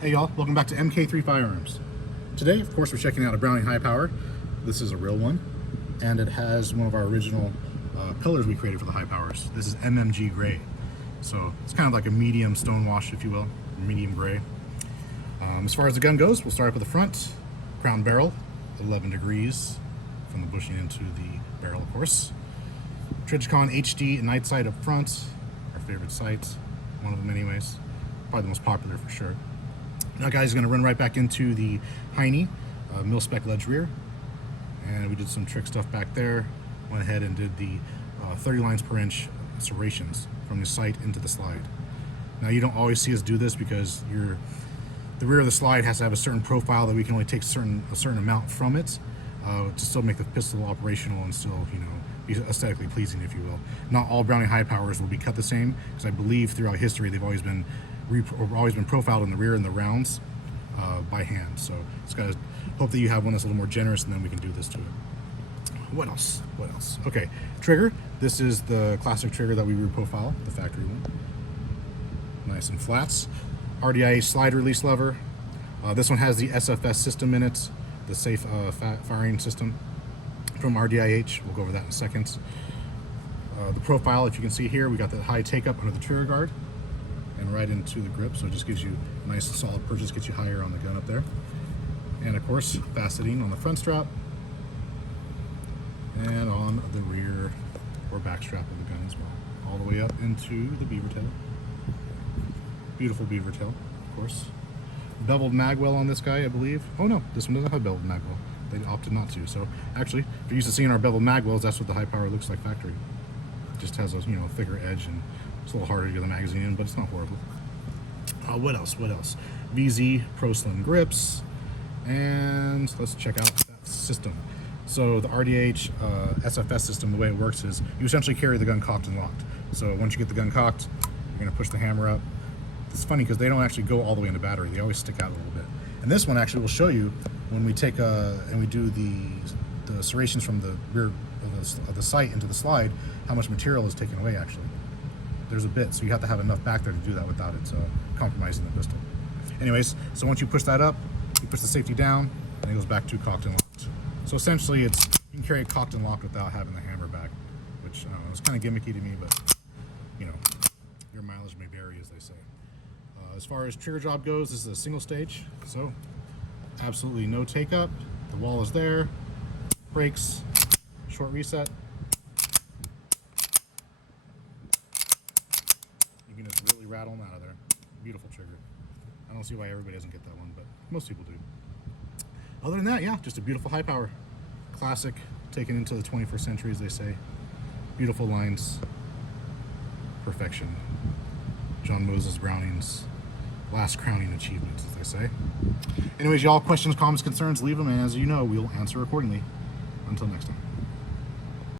Hey y'all, welcome back to MK3 Firearms. Today, of course, we're checking out a Browning high power. This is a real one, and it has one of our original colors we created for the high powers. This is MMG gray. So it's kind of like a medium stonewash, if you will, medium gray. As far as the gun goes, we'll start up with the front. Crown barrel, 11 degrees from the bushing into the barrel, of course. Trijicon HD night sight up front, our favorite sight, one of them anyways. Probably the most popular for sure. Now guys, going to run right back into the Heine mil-spec ledge rear, and we did some trick stuff back there. Went ahead and did the 30 lines per inch serrations from the sight into the slide. Now you don't always see us do this because the rear of the slide has to have a certain profile that we can only take a certain amount from it to still make the pistol operational and still, you know, be aesthetically pleasing, if you will. Not all Browning high powers will be cut the same, because I believe throughout history they've always been profiled in the rear and the rounds by hand. So just gotta hope that you have one that's a little more generous, and then we can do this to it. What else? Okay, trigger. This is the classic trigger that we reprofile, the factory one. Nice and flats. RDIH slide release lever. This one has the SFS system in it, the safe firing system from RDIH. We'll go over that in a second. The profile, if you can see here, we got the high take up under the trigger guard and right into the grip, so it just gives you a nice solid purchase, gets you higher on the gun up there. And of course, faceting on the front strap and on the rear or back strap of the gun as well, all the way up into the beaver tail. Beautiful beaver tail, of course. Beveled magwell on this guy, I believe. Oh no, this one doesn't have beveled magwell. They opted not to. So actually, if you're used to seeing our beveled magwells, that's what the high power looks like factory. It just has a, you know, thicker edge, and it's a little harder to get the magazine in, but it's not horrible. What else? VZ Pro Slim grips, and let's check out that system. So the RDH SFS system, the way it works is you essentially carry the gun cocked and locked. So once you get the gun cocked, you're going to push the hammer up. It's funny because they don't actually go all the way into battery. They always stick out a little bit. And this one actually will show you when we take and we do the serrations from the rear of the sight into the slide, how much material is taken away actually. There's a bit, so you have to have enough back there to do that without it compromising the pistol. Anyways, so once you push that up, you push the safety down, and it goes back to cocked and locked. So essentially, you can carry it cocked and locked without having the hammer back, which I don't know, it's kind of gimmicky to me, but you know, your mileage may vary, as they say. As far as trigger job goes, this is a single stage, so absolutely no take up. The wall is there, brakes, short reset. You can just really rattle them out of there. Beautiful trigger. I don't see why everybody doesn't get that one, but most people do. Other than that, yeah, just a beautiful high power. Classic, taken into the 21st century, as they say. Beautiful lines. Perfection. John Moses Browning's last crowning achievement, as they say. Anyways, y'all, questions, comments, concerns, leave them, and as you know, we'll answer accordingly. Until next time.